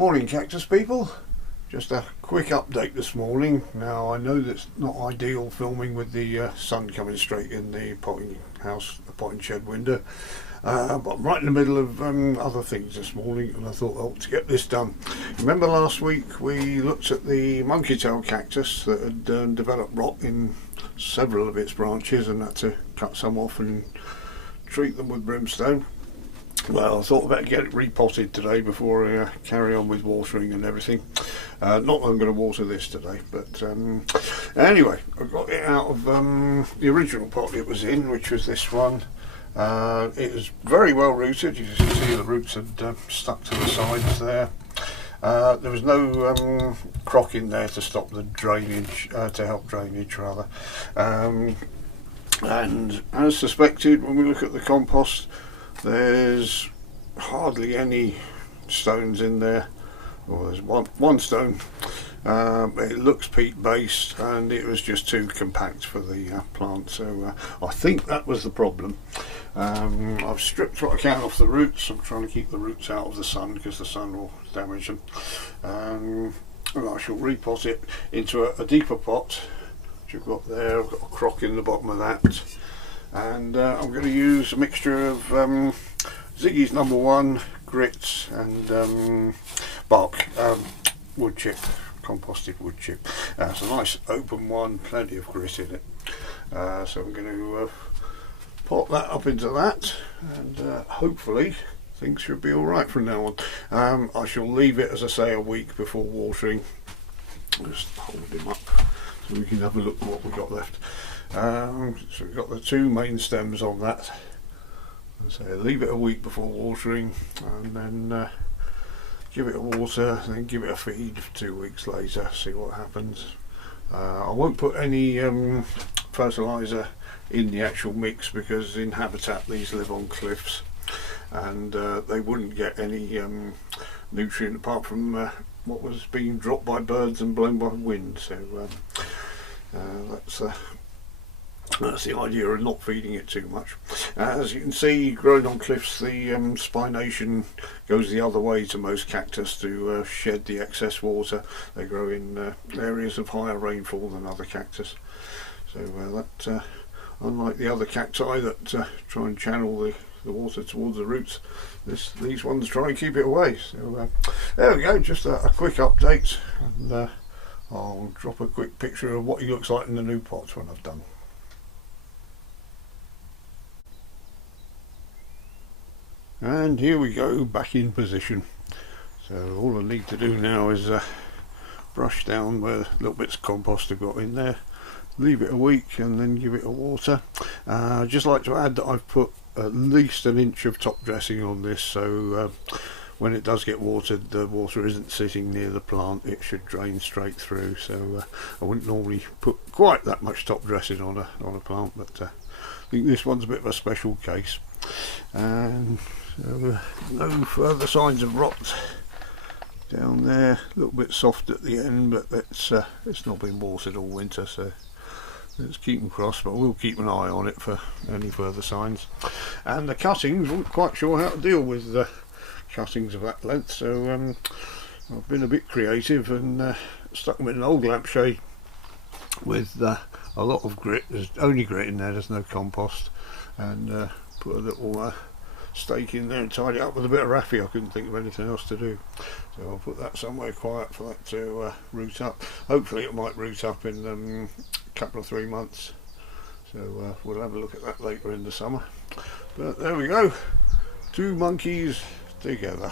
Morning Cactus people, just a quick update this morning. Now I know that's not ideal filming with the sun coming straight in the potting house, the potting shed window, but I'm right in the middle of other things this morning and I thought, oh, to get this done. Remember last week we looked at the monkey tail cactus that had developed rot in several of its branches and had to cut some off and treat them with brimstone. Well, I thought about getting it repotted today before I carry on with watering and everything. Not that I'm going to water this today, but anyway, I got it out of the original pot it was in, which was this one. It was very well rooted. You can see the roots had stuck to the sides there. There was no crock in there to stop the drainage, to help drainage rather. And as suspected, when we look at the compost, there's hardly any stones in there. Well, there's one stone. It looks peat based and it was just too compact for the plant, so I think that was the problem. I've stripped what I can off the roots. I'm trying to keep the roots out of the sun because the sun will damage them. And I shall repot it into a deeper pot, which I've got there. I've got a crock in the bottom of that. And I'm going to use a mixture of Ziggy's number 1, grits and bark, wood chip, composted wood chip. It's a nice open one, plenty of grit in it. So I'm going to pop that up into that and hopefully things should be alright from now on. I shall leave it, as I say, a week before watering. Just hold him up so we can have a look at what we've got left. So we've got the 2 main stems on that. So leave it a week before watering and then give it a water, then give it a feed 2 weeks later, see what happens. I won't put any fertiliser in the actual mix because in habitat these live on cliffs and they wouldn't get any nutrient apart from what was being dropped by birds and blown by wind. So that's the idea of not feeding it too much. As you can see, growing on cliffs, the spination goes the other way to most cactus to shed the excess water. They grow in areas of higher rainfall than other cactus. So that, unlike the other cacti that try and channel the water towards the roots, these ones try and keep it away. So there we go, just a quick update, and I'll drop a quick picture of what he looks like in the new pot when I've done. And here we go, back in position. So all I need to do now is brush down where little bits of compost I've got in there, leave it a week and then give it a water. I'd just like to add that I've put at least 1 inch of top dressing on this, so when it does get watered, the water isn't sitting near the plant, it should drain straight through. So I wouldn't normally put quite that much top dressing on a plant, but I think this one's a bit of a special case. And no further signs of rot down there. A little bit soft at the end, but it's not been watered all winter, so let's keep them crossed, but we'll keep an eye on it for any further signs. And the cuttings, wasn't quite sure how to deal with cuttings of that length, so I've been a bit creative and stuck them in an old lampshade with a lot of grit. There's only grit in there, there's no compost, and put a little stake in there and tied it up with a bit of raffia. I couldn't think of anything else to do, so I'll put that somewhere quiet for that to root up. Hopefully it might root up in a couple of 3 months, so we'll have a look at that later in the summer. But there we go, 2 monkeys together.